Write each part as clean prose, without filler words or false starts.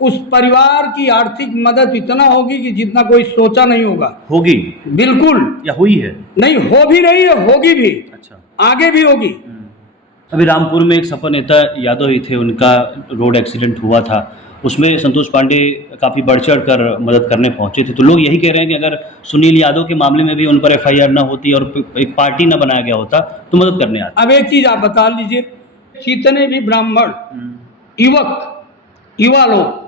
उस परिवार की आर्थिक मदद इतना होगी कि जितना कोई सोचा नहीं होगा। होगी बिल्कुल। या हुई है? नहीं, हो भी रही है, होगी भी। अच्छा। आगे भी होगी। अभी रामपुर में एक सपा नेता यादव ही थे, उनका रोड एक्सीडेंट हुआ था, उसमें संतोष पांडे काफ़ी बढ़ चढ़ कर मदद करने पहुंचे थे। तो लोग यही कह रहे हैं कि अगर सुनील यादव के मामले में भी उन पर एफआईआर ना होती और एक पार्टी ना बनाया गया होता तो मदद करने आते। अब एक चीज आप बता लीजिए, जितने भी ब्राह्मण युवा लोग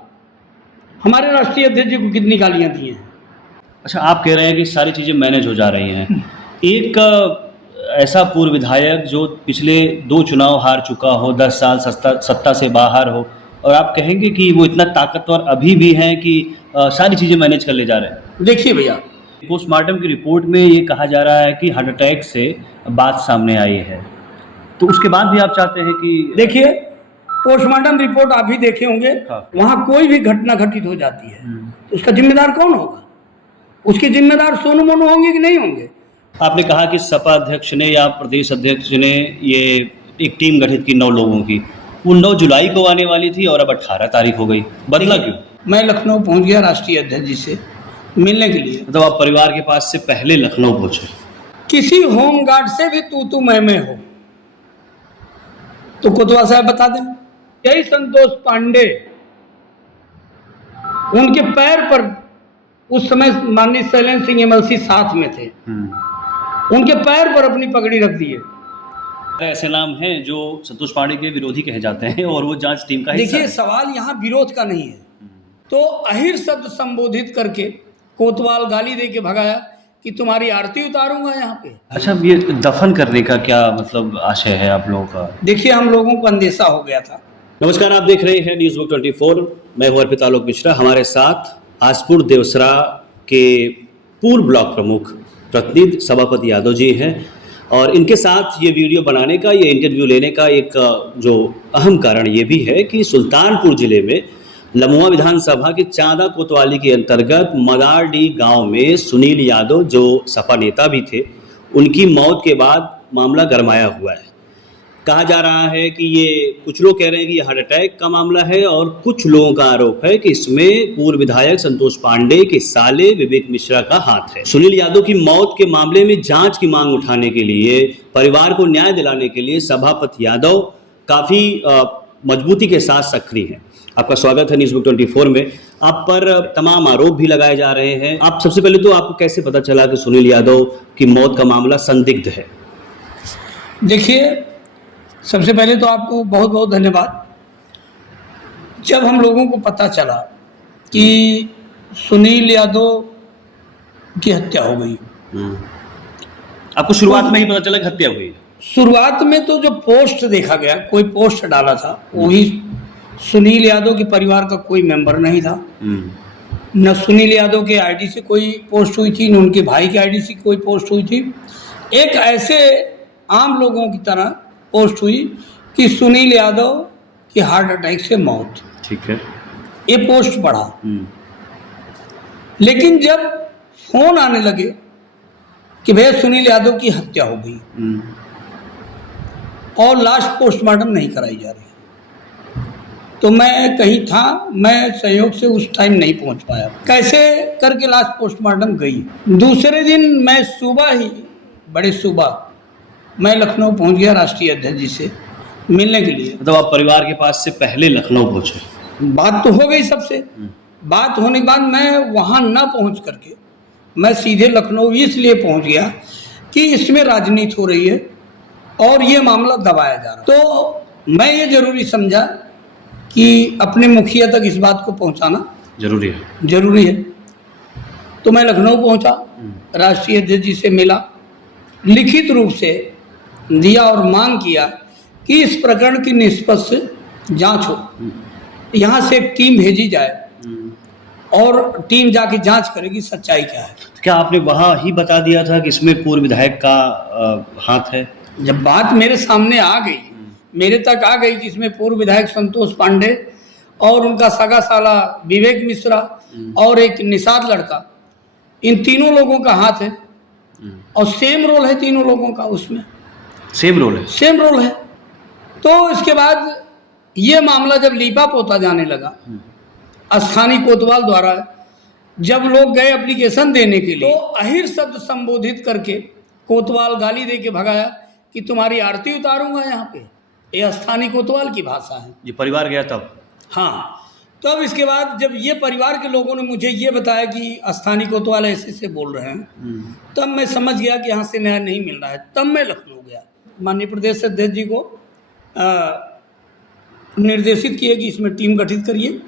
हमारे राष्ट्रीय अध्यक्ष जी को कितनी गालियां दी हैं। अच्छा, आप कह रहे हैं कि सारी चीज़ें मैनेज हो जा रही हैं। एक ऐसा पूर्व विधायक जो पिछले 2 चुनाव हार चुका हो, 10 साल सत्ता से बाहर हो, और आप कहेंगे कि वो इतना ताकतवर अभी भी हैं कि सारी चीज़ें मैनेज कर ले जा रहे हैं? देखिए भैया, पोस्टमार्टम की रिपोर्ट में ये कहा जा रहा है कि हार्ट अटैक से बात सामने आई है, तो उसके बाद भी आप चाहते हैं कि देखिए पोस्टमार्टम रिपोर्ट आप भी देखे होंगे। हाँ। वहां कोई भी घटना घटित हो जाती है तो उसका जिम्मेदार कौन होगा? उसके जिम्मेदार सोनू मोनू होंगे कि नहीं होंगे? आपने कहा कि सपा अध्यक्ष ने या प्रदेश अध्यक्ष ने ये एक टीम गठित की 9 लोगों की, वो 9 जुलाई को आने वाली थी और अब 18 तारीख हो गई, बदला क्यों? मैं लखनऊ पहुंच गया राष्ट्रीय अध्यक्ष जी से मिलने के लिए। मतलब आप परिवार के पास से पहले लखनऊ पहुंचे? किसी होमगार्ड से भी तू मैं हो तो कोतवाल साहब बता दें। यही संतोष पांडे उनके पैर पर उस समय माननीय शैलेंद्र सिंह एमएलसी साथ में थे, उनके पैर पर अपनी पगड़ी रख दिए। ऐसे नाम हैं जो संतोष पांडे के विरोधी कहे जाते हैं और वो जांच टीम का हिस्सा देखिए, है। सवाल यहाँ विरोध का नहीं है। तो अहिर शब्द संबोधित करके कोतवाल गाली दे के भगाया कि तुम्हारी आरती उतारूंगा यहाँ पे। अच्छा, ये दफन करने का क्या मतलब आशय है आप लोगों का? देखिए, हम लोगों को अंदेशा हो गया था। नमस्कार, आप देख रहे हैं न्यूज़ बुक 24। मैं हूं अर्पित आलोक मिश्रा। हमारे साथ आसपुर देवसरा के पूर्व ब्लॉक प्रमुख प्रतिनिधि सभापति यादव जी हैं, और इनके साथ ये वीडियो बनाने का, ये इंटरव्यू लेने का एक जो अहम कारण ये भी है कि सुल्तानपुर जिले में लमुआ विधानसभा के चांदा कोतवाली के अंतर्गत मदारडी गांव में सुनील यादव, जो सपा नेता भी थे, उनकी मौत के बाद मामला गरमाया हुआ है। कहा जा रहा है कि ये, कुछ लोग कह रहे हैं कि ये हार्ट अटैक का मामला है, और कुछ लोगों का आरोप है कि इसमें पूर्व विधायक संतोष पांडे के साले विवेक मिश्रा का हाथ है। सुनील यादव की मौत के मामले में जांच की मांग उठाने के लिए, परिवार को न्याय दिलाने के लिए सभापति यादव काफ़ी मजबूती के साथ सक्रिय हैं। आपका स्वागत है न्यूज़ बुक 24 में। आप पर तमाम आरोप भी लगाए जा रहे हैं। आप सबसे पहले तो आपको कैसे पता चला कि सुनील यादव की मौत का मामला संदिग्ध है? देखिए, सबसे पहले तो आपको बहुत बहुत धन्यवाद। जब हम लोगों को पता चला कि सुनील यादव की हत्या हो गई, आपको शुरुआत में ही पता चला कि हत्या हुई? शुरुआत में तो जो पोस्ट देखा गया, कोई पोस्ट डाला था, वही सुनील यादव के परिवार का कोई मेंबर नहीं था। न सुनील यादव के आईडी से कोई पोस्ट हुई थी, न उनके भाई के आईडी से कोई पोस्ट हुई थी। एक ऐसे आम लोगों की तरह पोस्ट हुई कि सुनील यादव की हार्ट अटैक से मौत। ठीक है, ये पोस्ट पढ़ा। लेकिन जब फोन आने लगे कि भैया सुनील यादव की हत्या हो गई और लास्ट पोस्टमार्टम नहीं कराई जा रही, तो मैं कहीं था, मैं संयोग से उस टाइम नहीं पहुंच पाया। कैसे करके लास्ट पोस्टमार्टम गई। दूसरे दिन मैं सुबह ही, बड़े सुबह, मैं लखनऊ पहुंच गया राष्ट्रीय अध्यक्ष जी से मिलने के लिए। मतलब आप परिवार के पास से पहले लखनऊ पहुंचे? बात तो हो गई सबसे। बात होने के बाद मैं वहां ना पहुंच करके मैं सीधे लखनऊ इसलिए पहुंच गया कि इसमें राजनीति हो रही है और ये मामला दबाया जा रहा। तो मैं ये जरूरी समझा कि अपने मुखिया तक इस बात को पहुंचाना जरूरी है। तो मैं लखनऊ पहुंचा, राष्ट्रीय अध्यक्ष जी से मिला, लिखित रूप से दिया और मांग किया कि इस प्रकरण की निष्पक्ष जांच हो। यहाँ से एक टीम भेजी जाए और टीम जाके जांच करेगी सच्चाई क्या है। क्या आपने वहाँ ही बता दिया था कि इसमें पूर्व विधायक का हाथ है? जब बात मेरे सामने आ गई, मेरे तक आ गई कि इसमें पूर्व विधायक संतोष पांडे और उनका सगा साला विवेक मिश्रा और एक निषाद लड़का, इन तीनों लोगों का हाथ है और सेम रोल है तीनों लोगों का। उसमें सेम रोल है। तो इसके बाद ये मामला जब लीपा पोता जाने लगा स्थानीय कोतवाल द्वारा जब लोग गए एप्लीकेशन देने के लिए, तो अहिर शब्द संबोधित करके कोतवाल गाली दे के भगाया कि तुम्हारी आरती उतारूंगा यहाँ पे। ये स्थानीय कोतवाल की भाषा है। ये परिवार गया तब? हाँ, तब इसके बाद जब ये परिवार के लोगों ने मुझे ये बताया कि स्थानीय कोतवाल ऐसे बोल रहे हैं, तब मैं समझ गया कि यहाँ से न्याय नहीं मिल रहा है। तब मैं लखनऊ गया, माननीय प्रदेश अध्यक्ष जी को निर्देशित किए कि इसमें टीम गठित करिए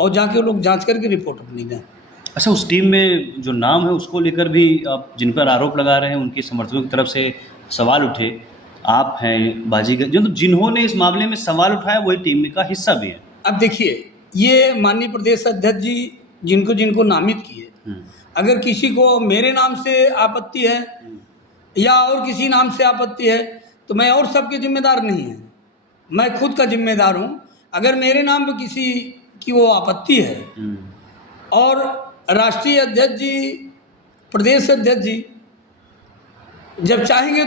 और जाके वो लोग जांच करके रिपोर्ट अपनी दें। अच्छा, उस टीम में जो नाम है उसको लेकर भी आप जिन पर आरोप लगा रहे हैं उनके समर्थकों की तरफ से सवाल उठे, आप हैं बाजीगर, जो जिन्होंने इस मामले में सवाल उठाया वही टीम का हिस्सा भी है। अब देखिए, ये माननीय प्रदेश अध्यक्ष जी जिनको जिनको नामित किए, अगर किसी को मेरे नाम से आपत्ति है या और किसी नाम से आपत्ति है तो मैं और सबके जिम्मेदार नहीं है, मैं खुद का जिम्मेदार हूँ। अगर मेरे नाम पे किसी की वो आपत्ति है और राष्ट्रीय अध्यक्ष जी, प्रदेश अध्यक्ष जी जब चाहेंगे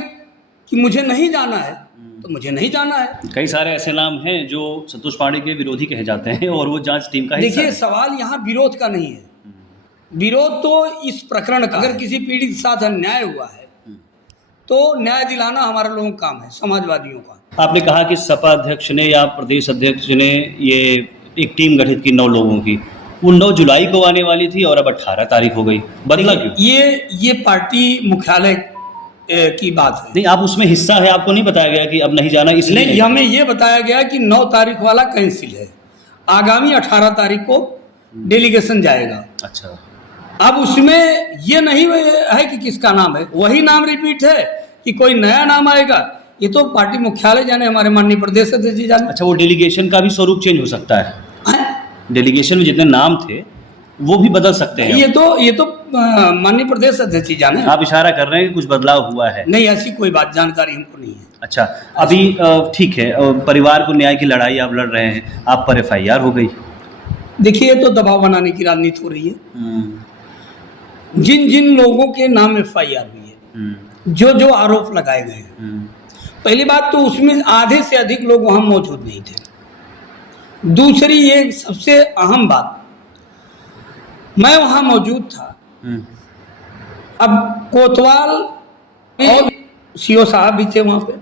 कि मुझे नहीं जाना है तो मुझे नहीं जाना है। कई सारे ऐसे नाम हैं जो संतोष पांडे के विरोधी कहे जाते हैं और वो जांच टीम का हिस्सा देखिए, सवाल यहाँ विरोध का नहीं है, विरोध तो इस प्रकरण का, अगर किसी पीड़ित के साथ अन्याय हुआ है तो न्याय दिलाना हमारा लोगों का काम है, समाजवादियों का। आपने कहा कि सपा अध्यक्ष ने या प्रदेश अध्यक्ष ने ये एक टीम गठित की 9 लोगों की, वो 9 जुलाई को आने वाली थी और अब 18 तारीख हो गई, बदला क्यों? ये पार्टी मुख्यालय की बात है। नहीं, आप उसमें हिस्सा है, आपको नहीं बताया गया कि अब नहीं जाना इसलिए? नहीं, हमें ये बताया गया कि 9 तारीख वाला कैंसिल है, आगामी 18 तारीख को डेलीगेशन जाएगा। अच्छा, अब उसमें ये नहीं है कि किसका नाम है, वही नाम रिपीट है कि कोई नया नाम आएगा, ये तो पार्टी मुख्यालय जाने, हमारे माननीय प्रदेश अध्यक्ष जी जाने। अच्छा, वो डेलीगेशन का भी स्वरूप चेंज हो सकता है? डेलीगेशन में जितने नाम थे वो भी बदल सकते हैं? ये तो माननीय प्रदेश अध्यक्ष जी जाने। आप इशारा कर रहे हैं कि कुछ बदलाव हुआ है? नहीं, ऐसी कोई बात जानकारी हमको नहीं है। अच्छा, अभी ठीक है, परिवार को न्याय की लड़ाई आप लड़ रहे हैं, आप पर FIR हो गई। देखिए, ये तो दबाव बनाने की राजनीति हो रही है। जिन जिन लोगों के नाम FIR हुई है, जो आरोप लगाए गए हैं, पहली बात तो उसमें आधे से अधिक लोग वहाँ मौजूद नहीं थे। दूसरी, ये सबसे अहम बात, मैं वहाँ मौजूद था। अब कोतवाल और CO साहब भी थे वहाँ पे,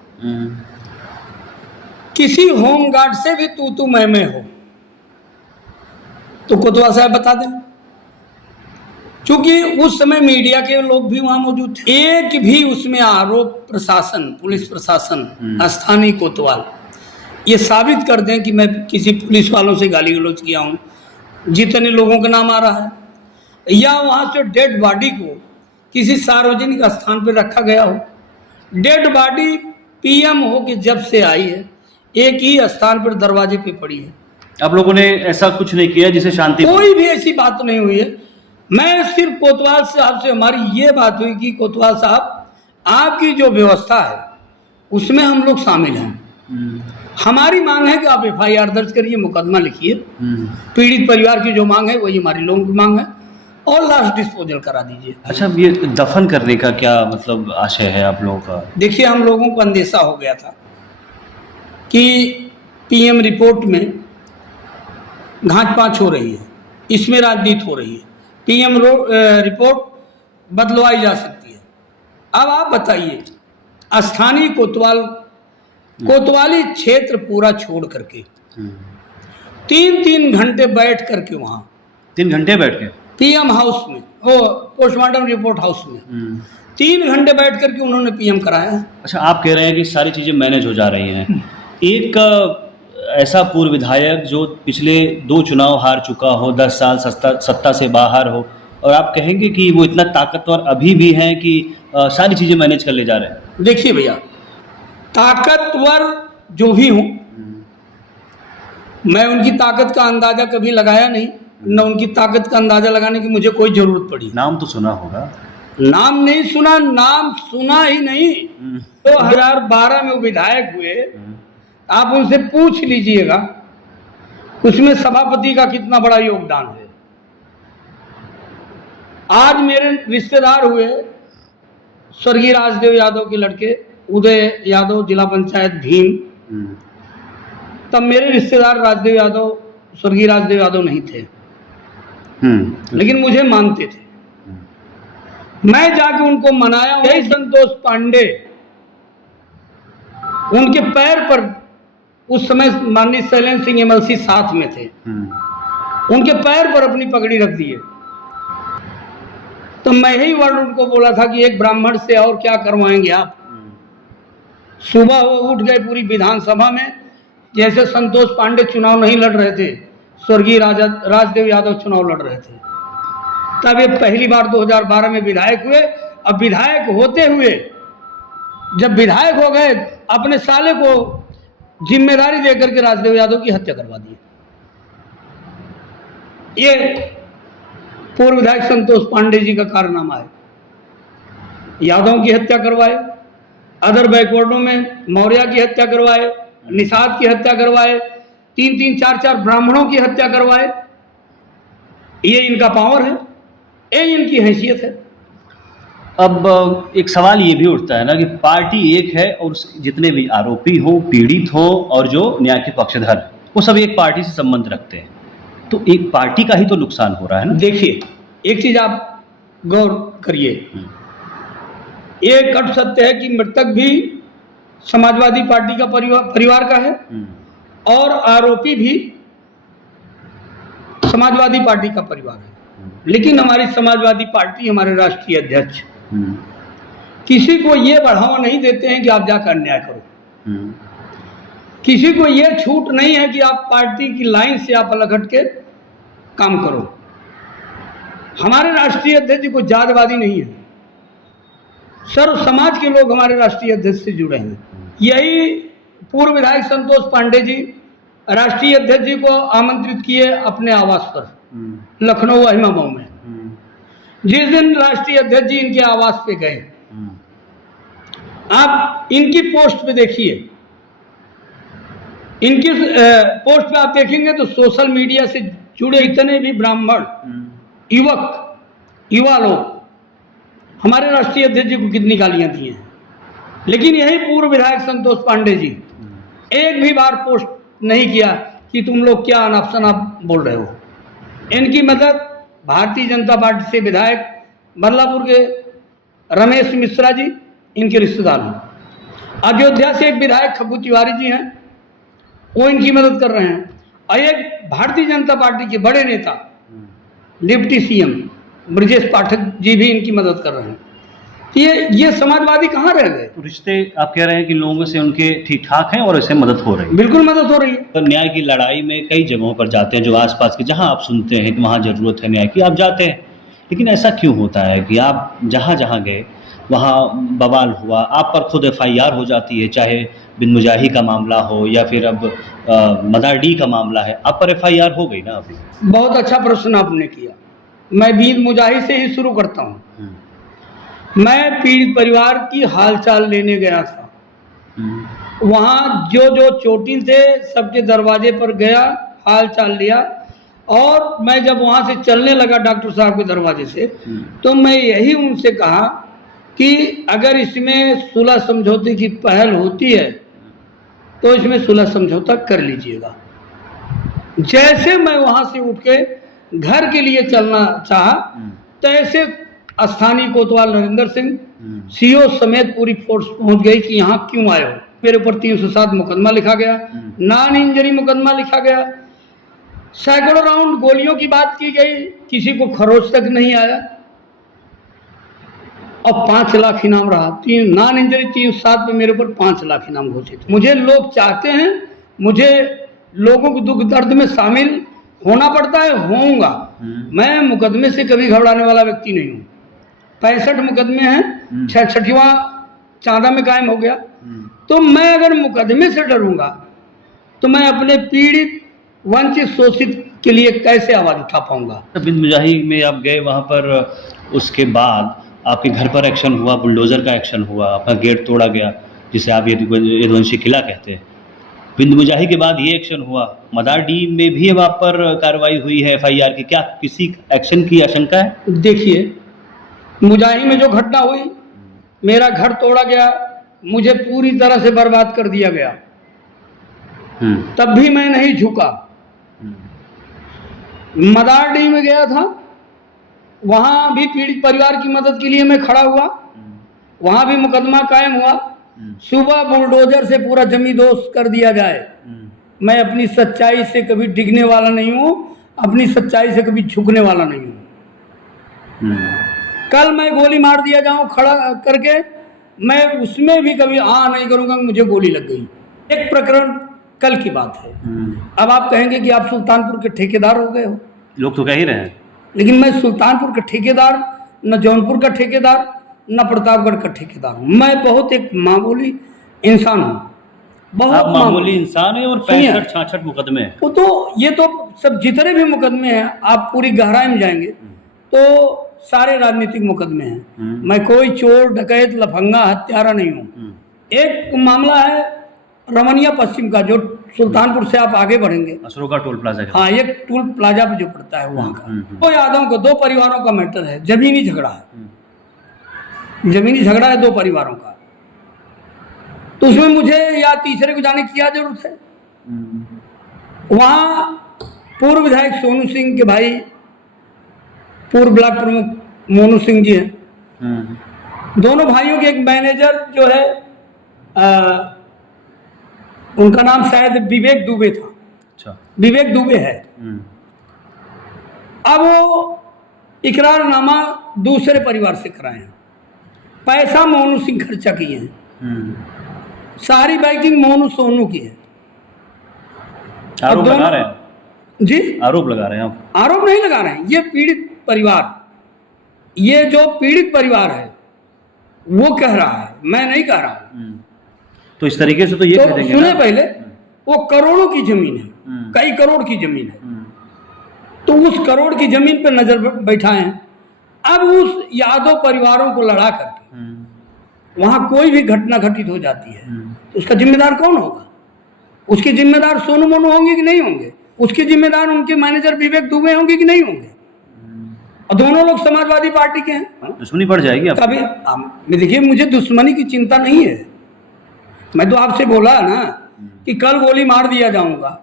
किसी होमगार्ड से भी तू मैं हो तो कोतवाल साहब बता दें, क्योंकि उस समय मीडिया के लोग भी वहाँ मौजूद थे। एक भी उसमें आरोप प्रशासन, पुलिस प्रशासन, स्थानीय कोतवाल ये साबित कर दें कि मैं किसी पुलिस वालों से गाली गलौज किया हूँ, जितने लोगों का नाम आ रहा है, या वहाँ से डेड बॉडी को किसी सार्वजनिक स्थान पर रखा गया हो। डेड बॉडी PM हो के जब से आई है, एक ही स्थान पर दरवाजे पे पड़ी है। आप लोगों ने ऐसा कुछ नहीं किया जिसे शांति, कोई भी ऐसी बात नहीं हुई है। मैं सिर्फ कोतवाल साहब से हमारी ये बात हुई कि कोतवाल साहब, आपकी जो व्यवस्था है उसमें हम लोग शामिल हैं, हमारी मांग है कि आप FIR दर्ज करिए, मुकदमा लिखिए, पीड़ित परिवार की जो मांग है वही हमारी लोगों की मांग है, और लास्ट डिस्पोजल करा दीजिए। अच्छा, ये दफन करने का क्या मतलब आशय है आप लोगों का? देखिए, हम लोगों को अंदेशा हो गया था कि PM रिपोर्ट में घाट पाँच हो रही है, इसमें राजनीति हो रही है, PM रिपोर्ट बदलवाई जा सकती है। अब आप बताइए, स्थानीय कोतवाली क्षेत्र पूरा छोड़ करके 3 घंटे बैठ करके वहाँ 3 घंटे बैठ के PM हाउस में, पोस्टमार्टम रिपोर्ट हाउस में 3 घंटे बैठ करके उन्होंने PM कराया। अच्छा, आप कह रहे हैं कि सारी चीज़ें मैनेज हो जा रही हैं। एक ऐसा पूर्व विधायक जो पिछले 2 चुनाव हार चुका हो, 10 साल सत्ता से बाहर हो, और आप कहेंगे कि वो इतना ताकतवर अभी भी हैं कि सारी चीज़ें मैनेज कर ले जा रहे हैं? देखिए भैया, ताकतवर जो भी हूँ, मैं उनकी ताकत का अंदाज़ा कभी लगाया नहीं, न उनकी ताकत का अंदाज़ा लगाने की मुझे कोई ज़रूरत पड़ी। नाम तो सुना होगा? नाम नहीं सुना, नाम सुना ही नहीं। 2012 में वो विधायक हुए, आप उनसे पूछ लीजिएगा उसमें सभापति का कितना बड़ा योगदान है। आज मेरे रिश्तेदार हुए स्वर्गीय राजदेव यादव के लड़के उदय यादव, जिला पंचायत भीम, तब मेरे रिश्तेदार राजदेव यादव स्वर्गीय राजदेव यादव नहीं थे, लेकिन मुझे मानते थे। मैं जाके उनको मनाया, यही संतोष पांडे उनके पैर पर, उस समय माननीय शैलेंद्र सिंह एमएलसी साथ में थे, उनके पैर पर अपनी पगड़ी रख दिए। तो मैं ही वर्ड उनको बोला था कि एक ब्राह्मण से और क्या करवाएंगे आप। सुबह वो उठ गए पूरी विधानसभा में, जैसे संतोष पांडे चुनाव नहीं लड़ रहे थे, स्वर्गीय राजदेव यादव चुनाव लड़ रहे थे। तब ये पहली बार 2012 में विधायक हुए। अब विधायक होते हुए जब विधायक हो गए, अपने साले को जिम्मेदारी देकर के राजदेव यादव की हत्या करवा दी। ये पूर्व विधायक संतोष पांडे जी का कारनामा है। यादव की हत्या करवाए, अदर बैकवर्डों में मौर्य की हत्या करवाए, निषाद की हत्या करवाए, 3-3, 4-4 ब्राह्मणों की हत्या करवाए। ये इनका पावर है, ये इनकी हैसियत है। अब एक सवाल ये भी उठता है ना कि पार्टी एक है और जितने भी आरोपी हो, पीड़ित हो और जो न्याय के पक्षधर हैं, वो सब एक पार्टी से संबंध रखते हैं, तो एक पार्टी का ही तो नुकसान हो रहा है ना। देखिए, एक चीज आप गौर करिए, ये कट सत्य है कि मृतक भी समाजवादी पार्टी का परिवार का है और आरोपी भी समाजवादी पार्टी का परिवार है। लेकिन हमारी समाजवादी पार्टी, हमारे राष्ट्रीय अध्यक्ष किसी को ये बढ़ावा नहीं देते हैं कि आप जाकर अन्याय करो। किसी को ये छूट नहीं है कि आप पार्टी की लाइन से आप अलग हट के काम करो। हमारे राष्ट्रीय अध्यक्ष जी को जातवादी नहीं है, सर्व समाज के लोग हमारे राष्ट्रीय अध्यक्ष से जुड़े हैं। यही पूर्व विधायक संतोष पांडे जी राष्ट्रीय अध्यक्ष जी को आमंत्रित किए अपने आवास पर लखनऊ अहिमाबाद में। जिस दिन राष्ट्रीय अध्यक्ष जी इनके आवास पे गए, आप इनकी पोस्ट पे देखिए, इनकी पोस्ट पे आप देखेंगे तो सोशल मीडिया से जुड़े इतने भी ब्राह्मण, युवा लोग हमारे राष्ट्रीय अध्यक्ष जी को कितनी गालियां दी हैं। लेकिन यही पूर्व विधायक संतोष पांडे जी एक भी बार पोस्ट नहीं किया कि तुम लोग क्या अनाप शनाप बोल रहे हो। इनकी मदद भारतीय जनता पार्टी से विधायक बदलापुर के रमेश मिश्रा जी इनके रिश्तेदार हैं। अयोध्या से एक विधायक खब्बू तिवारी जी हैं, वो इनकी मदद कर रहे हैं। और एक भारतीय जनता पार्टी के बड़े नेता डिप्टी सीएम ब्रजेश पाठक जी भी इनकी मदद कर रहे हैं। ये समाजवादी कहाँ रह गए। तो रिश्ते आप कह रहे हैं कि लोगों से उनके ठीक ठाक हैं और इससे मदद हो रही है। बिल्कुल मदद हो रही है। तो न्याय की लड़ाई में कई जगहों पर जाते हैं, जो आसपास के, जहां आप सुनते हैं कि वहां जरूरत है न्याय की, आप जाते हैं। लेकिन ऐसा क्यों होता है कि आप जहां जहां गए वहां बवाल हुआ, आप पर खुद FIR हो जाती है, चाहे बिन मुजाही का मामला हो या फिर अब मदारडी का मामला है, आप पर FIR हो गई ना अभी। बहुत अच्छा प्रश्न आपने किया। मैं बिन मुजाही से ही शुरू करता हूँ। मैं पीड़ित परिवार की हालचाल लेने गया था। वहाँ जो चोटिल थे सबके दरवाजे पर गया, हालचाल लिया। और मैं जब वहाँ से चलने लगा डॉक्टर साहब के दरवाजे से, तो मैं यही उनसे कहा कि अगर इसमें सुलह समझौते की पहल होती है तो इसमें सुलह समझौता कर लीजिएगा। जैसे मैं वहाँ से उठ के घर के लिए चलना चाहा, तैसे स्थानीय कोतवाल नरेंद्र सिंह CO समेत पूरी फोर्स पहुंच गई कि यहाँ क्यों आए हो। मेरे ऊपर 307 मुकदमा लिखा गया, नॉन इंजरी मुकदमा लिखा गया, सैकड़ों राउंड गोलियों की बात की गई, किसी को खरोच तक नहीं आया और 5 लाख इनाम रहा। 3 नॉन इंजरी 307 पे मेरे ऊपर 5 लाख इनाम घोषित। मुझे लोग चाहते हैं, मुझे लोगों को दुख दर्द में शामिल होना पड़ता है, होऊंगा। मैं मुकदमे से कभी घबराने वाला व्यक्ति नहीं हूँ। 65 मुकदमे हैं, 66वां चांदा में कायम हो गया। तो मैं अगर मुकदमे से डरूंगा तो मैं अपने पीड़ित, वंचित, शोषित के लिए कैसे आवाज उठा पाऊंगा। बिन मुजाही में आप गए, वहाँ पर उसके बाद आपके घर पर एक्शन हुआ, बुलडोजर का एक्शन हुआ, आपका गेट तोड़ा गया, जिसे आप यदुवंशी किला कहते हैं। बिन मुजाही के बाद ये एक्शन हुआ, मदारडी में भी अब आप पर कार्रवाई हुई है FIR की, क्या किसी एक्शन की आशंका है? देखिए, मुजाही में जो घटना हुई, मेरा घर तोड़ा गया, मुझे पूरी तरह से बर्बाद कर दिया गया, तब भी मैं नहीं झुका। मदारडीह में गया था, वहाँ भी पीड़ित परिवार की मदद के लिए मैं खड़ा हुआ, वहाँ भी मुकदमा कायम हुआ। सुबह बुलडोजर से पूरा जमींदोज कर दिया जाए, मैं अपनी सच्चाई से कभी डिगने वाला नहीं हूँ, अपनी सच्चाई से कभी झुकने वाला नहीं हूँ। कल मैं गोली मार दिया जाऊँ खड़ा करके, मैं उसमें भी कभी नहीं करूँगा मुझे गोली लग गई। एक प्रकरण कल की बात है। अब आप कहेंगे कि आप सुल्तानपुर के ठेकेदार हो गए हो, लोग तो कह ही रहे हैं, लेकिन मैं सुल्तानपुर का ठेकेदार, न जौनपुर का ठेकेदार, न प्रतापगढ़ का ठेकेदार हूँ। मैं बहुत एक मामूली इंसान हूँ, बहुत आप मामूली इंसान है और 65-66 मुकदमे हैं। वो तो ये तो सब जितने भी मुकदमे हैं, आप पूरी गहराई में जाएंगे तो सारे राजनीतिक मुकदमे हैं। मैं कोई चोर डकैत लफंगा हत्यारा नहीं हूँ। एक मामला है रमनिया पश्चिम का, जो सुल्तानपुर से आप आगे बढ़ेंगे, अशोका टोल प्लाजा हाँ, ये टोल प्लाजा पे जो पड़ता है वहाँ का, दो यादों को, दो परिवारों का मैटर है, जमीनी झगड़ा है, जमीनी झगड़ा है दो परिवारों का। तो उसमें मुझे या तीसरे को जाने की क्या जरूरत है। वहाँ पूर्व विधायक सोनू सिंह के भाई पूर्व ब्लॉक प्रमुख मोनू सिंह जी हैं, दोनों भाइयों के एक मैनेजर जो है उनका नाम शायद विवेक दुबे था। अच्छा, विवेक दुबे है। अब वो इकरारनामा दूसरे परिवार से कराए हैं, पैसा मोनू सिंह खर्चा किए हैं, सारी बाइकिंग मोनू सोनू की है। आरोप लगा रहे हैं जी, आरोप लगा रहे हैं आप? आरोप नहीं लगा रहे हैं, ये पीड़ित परिवार, ये जो पीड़ित परिवार है वो कह रहा है, मैं नहीं कह रहा हूं। तो इस तरीके से तो ये कह देंगे सुने ना? पहले, वो करोड़ों की जमीन है, कई करोड़ की जमीन है, तो उस करोड़ की जमीन पे नजर बैठाए हैं। अब उस यादव परिवारों को लड़ा करके वहां कोई भी घटना घटित हो जाती है तो उसका जिम्मेदार कौन होगा? उसके जिम्मेदार सोनू मोनू होंगे कि नहीं होंगे? उसके जिम्मेदार उनके मैनेजर विवेक दुबे होंगे कि नहीं होंगे? और दोनों लोग समाजवादी पार्टी के हैं। दुश्मनी पड़ जाएगी आप? कभी देखिए, मुझे दुश्मनी की चिंता नहीं है। मैं तो आपसे बोला ना कि कल गोली मार दिया जाऊंगा,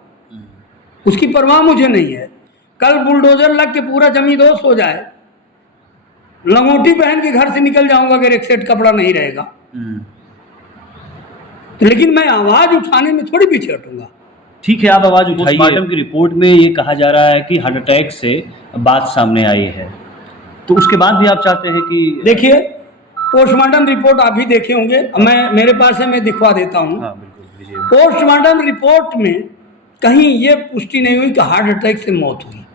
उसकी परवाह मुझे नहीं है। कल बुलडोजर लग के पूरा जमींदोज हो जाए, लंगोटी पहन के घर से निकल जाऊंगा अगर एक सेट कपड़ा नहीं रहेगा। लेकिन मैं आवाज उठाने में थोड़ी पीछे हटूंगा। ठीक है, आप आवाज उठाइए। पोस्टमार्टम की रिपोर्ट में ये कहा जा रहा है कि हार्ट अटैक से बात सामने आई है, तो उसके बाद भी आप चाहते हैं कि? देखिए, पोस्टमार्टम रिपोर्ट आप भी देखे होंगे, मेरे पास है, मैं दिखवा देता हूँ। हाँ, बिल्कुल। पोस्टमार्टम रिपोर्ट में कहीं ये पुष्टि नहीं हुई कि हार्ट अटैक से मौत हुई।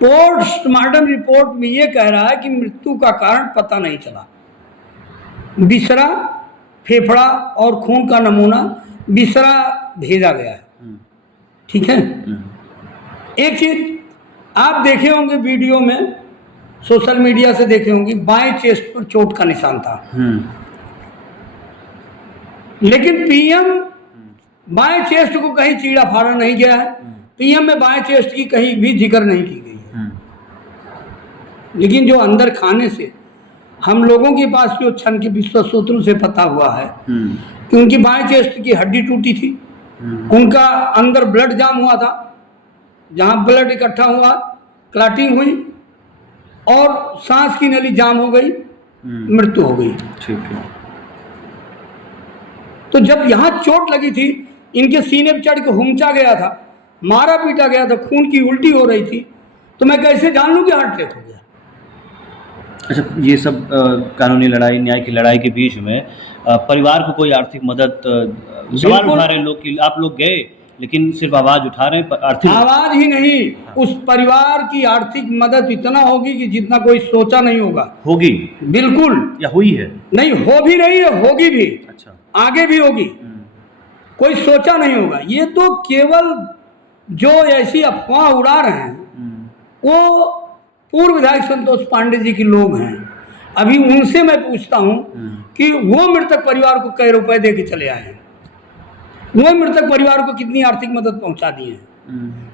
पोस्टमार्टम रिपोर्ट में ये कह रहा है कि मृत्यु का कारण पता नहीं चला। बिसरा, फेफड़ा और खून का नमूना बिसरा भेजा गया है। ठीक है। एक चीज आप देखे होंगे वीडियो में, सोशल मीडिया से देखे होंगे, बाएं चेस्ट पर चोट का निशान था, लेकिन पीएम बाएं चेस्ट को कहीं चीड़ा फाड़ा नहीं गया है। पीएम में बाएं चेस्ट की कहीं भी जिक्र नहीं की गई है। लेकिन जो अंदर खाने से हम लोगों के पास जो क्षण के विश्व सूत्रों से पता हुआ है कि उनकी बाएं चेस्ट की हड्डी टूटी थी, उनका अंदर ब्लड जाम हुआ था, जहां ब्लड इकट्ठा हुआ क्लॉटिंग हुई और सांस की नली जाम हो गई, मृत्यु हो गई। ठीक है। तो जब यहाँ चोट लगी थी, इनके सीने पर चढ़ के हुमचा गया था, मारा पीटा गया था, खून की उल्टी हो रही थी, तो मैं कैसे जान लूं कि हार्ट अटैक हो गया? अच्छा, ये सब कानूनी लड़ाई, न्याय की लड़ाई के बीच में परिवार को कोई आर्थिक मदद, सवाल उठा रहे हैं लोग कि आप लोग गए लेकिन सिर्फ आवाज उठा रहे हैं, आर्थिक आवाज ही नहीं, उस परिवार की आर्थिक मदद इतना होगी कि जितना कोई सोचा नहीं होगा। होगी? बिल्कुल। या हुई है? नहीं, हो भी रही है, होगी भी। अच्छा, आगे भी होगी, कोई सोचा नहीं होगा। ये तो केवल जो ऐसी अफवाह उड़ा रहे हैं वो पूर्व विधायक संतोष पांडे जी के लोग हैं। अभी उनसे मैं पूछता हूं कि वो मृतक परिवार को कै रुपए दे के चले आए हैं, वो मृतक परिवार को कितनी आर्थिक मदद पहुंचा दी है,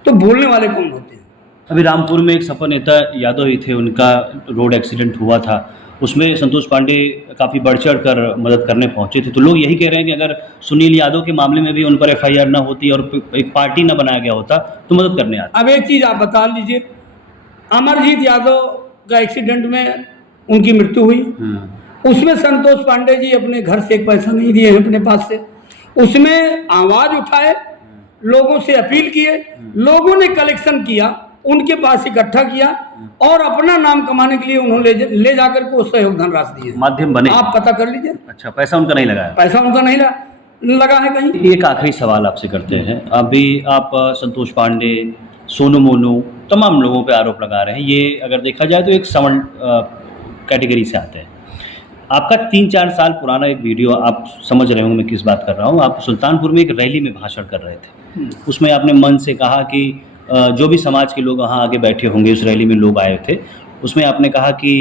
तो बोलने वाले कौन होते हैं? अभी रामपुर में एक सपा नेता यादव ही थे, उनका रोड एक्सीडेंट हुआ था उसमें संतोष पांडे काफ़ी बढ़ चढ़ कर मदद करने पहुंचे थे। तो लोग यही कह रहे हैं कि अगर सुनील यादव के मामले में भी उन पर एफआईआर ना होती और एक पार्टी ना बनाया गया होता तो मदद करने आते। अब एक चीज़ आप बता लीजिए, अमरजीत यादव का एक्सीडेंट में उनकी मृत्यु हुई, उसमें संतोष पांडे जी अपने घर से एक पैसा नहीं दिए हैं अपने पास से, उसमें आवाज़ उठाए, लोगों से अपील किए, लोगों ने कलेक्शन किया, उनके पास इकट्ठा किया और अपना नाम कमाने के लिए उन्होंने ले जाकर के उस सहयोग धनराशि दिए, माध्यम बने। आप पता कर लीजिए। अच्छा, पैसा उनका नहीं लगाया? पैसा उनका नहीं लगा है कहीं। एक आखिरी सवाल आपसे करते हैं। अभी आप संतोष पांडे, सोनू मोनू, तमाम लोगों पे आरोप लगा रहे हैं। ये अगर देखा जाए तो एक सवर्ण कैटेगरी से आते हैं। आपका 3-4 साल पुराना एक वीडियो, आप समझ रहे होंगे मैं किस बात कर रहा हूँ। आप सुल्तानपुर में एक रैली में भाषण कर रहे थे, उसमें आपने मन से कहा कि जो भी समाज के लोग वहाँ आगे बैठे होंगे, उस रैली में लोग आए थे, उसमें आपने कहा कि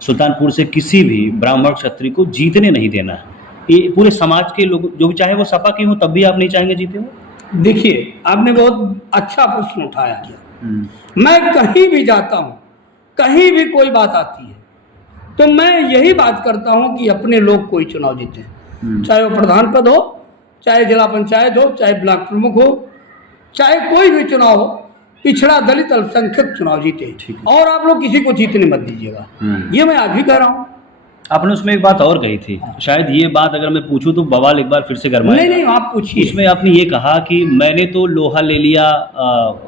सुल्तानपुर से किसी भी ब्राह्मण क्षत्रिय को जीतने नहीं देना है। ये पूरे समाज के लोग, जो भी चाहे वो सपा के हो, तब भी आप नहीं चाहेंगे जीते हो? देखिए, आपने बहुत अच्छा प्रश्न उठाया किया। मैं कहीं भी जाता हूँ, कहीं भी कोई बात आती है तो मैं यही बात करता हूँ कि अपने लोग कोई चुनाव जीते, चाहे वो प्रधान पद हो, चाहे जिला पंचायत हो, चाहे ब्लॉक प्रमुख हो, चाहे कोई भी चुनाव हो, पिछड़ा दलित अल्पसंख्यक चुनाव जीते। और आप लोग किसी को जीतने मत दीजिएगा, ये मैं आज भी कह रहा हूँ। आपने उसमें एक बात और कही थी, शायद ये बात अगर मैं पूछूं तो बवाल एक बार फिर से गरमाएगा। नहीं, आप पूछिए। उसमें आपने ये कहा कि मैंने तो लोहा ले लिया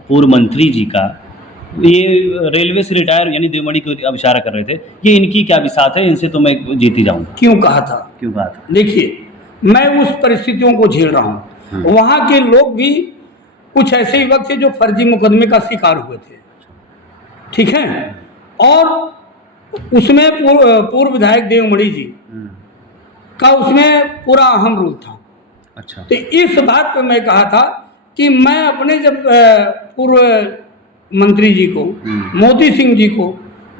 पूर्व मंत्री जी का, ये रेलवे से रिटायर, यानी देवमणि को अब इशारा कर रहे थे, ये इनकी क्या बिसात है, इनसे तो मैं जीती जाऊंगा। क्यों कहा था? देखिए, मैं उस परिस्थितियों को झेल रहा हूँ। वहाँ के लोग भी कुछ ऐसे युवक थे जो फर्जी मुकदमे का शिकार हुए थे, ठीक है, और उसमें पूर्व विधायक देवमणि जी का उसमें पूरा अहम रोल था। अच्छा। तो इस बात पे मैं कहा था कि मैं अपने जब पूर्व मंत्री जी को, मोदी सिंह जी को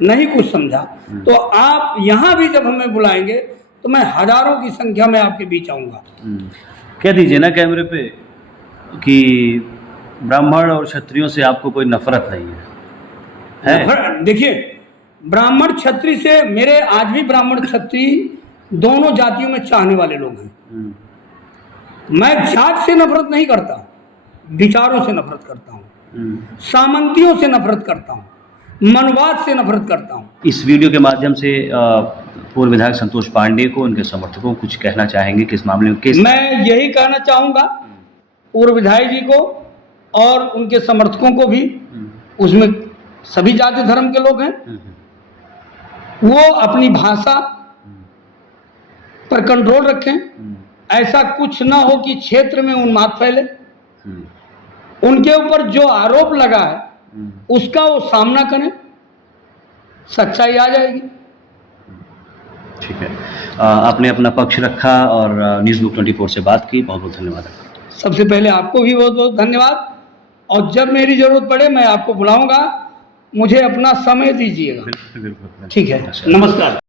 नहीं कुछ समझा, तो आप यहाँ भी जब हमें बुलाएंगे तो मैं हजारों की संख्या में आपके बीच आऊँगा। कह दीजिए ना कैमरे पे कि ब्राह्मण और क्षत्रियों से आपको कोई नफरत नहीं है? देखिए, ब्राह्मण क्षत्रिय से मेरे आज भी ब्राह्मण क्षत्रिय दोनों जातियों में चाहने वाले लोग हैं। मैं जात से नफरत नहीं करता, विचारों से नफरत करता हूँ, सामंतियों से नफरत करता हूँ, मनवाद से नफरत करता हूँ। इस वीडियो के माध्यम से पूर्व विधायक संतोष पांडे को, उनके समर्थकों को कुछ कहना चाहेंगे किस मामले में? मैं यही कहना चाहूँगा पूर्व विधायक जी को और उनके समर्थकों को भी, उसमें सभी जाति धर्म के लोग हैं, वो अपनी भाषा पर कंट्रोल रखें। ऐसा कुछ ना हो कि क्षेत्र में उन्माद फैले। उनके ऊपर जो आरोप लगा है उसका वो सामना करें, सच्चाई आ जाएगी। ठीक है, आपने अपना पक्ष रखा और न्यूज़ बुक 24 से बात की, बहुत बहुत धन्यवाद। सबसे पहले आपको भी बहुत बहुत धन्यवाद, और जब मेरी ज़रूरत पड़े मैं आपको बुलाऊंगा, मुझे अपना समय दीजिएगा। बिल्कुल। ठीक है, नमस्कार।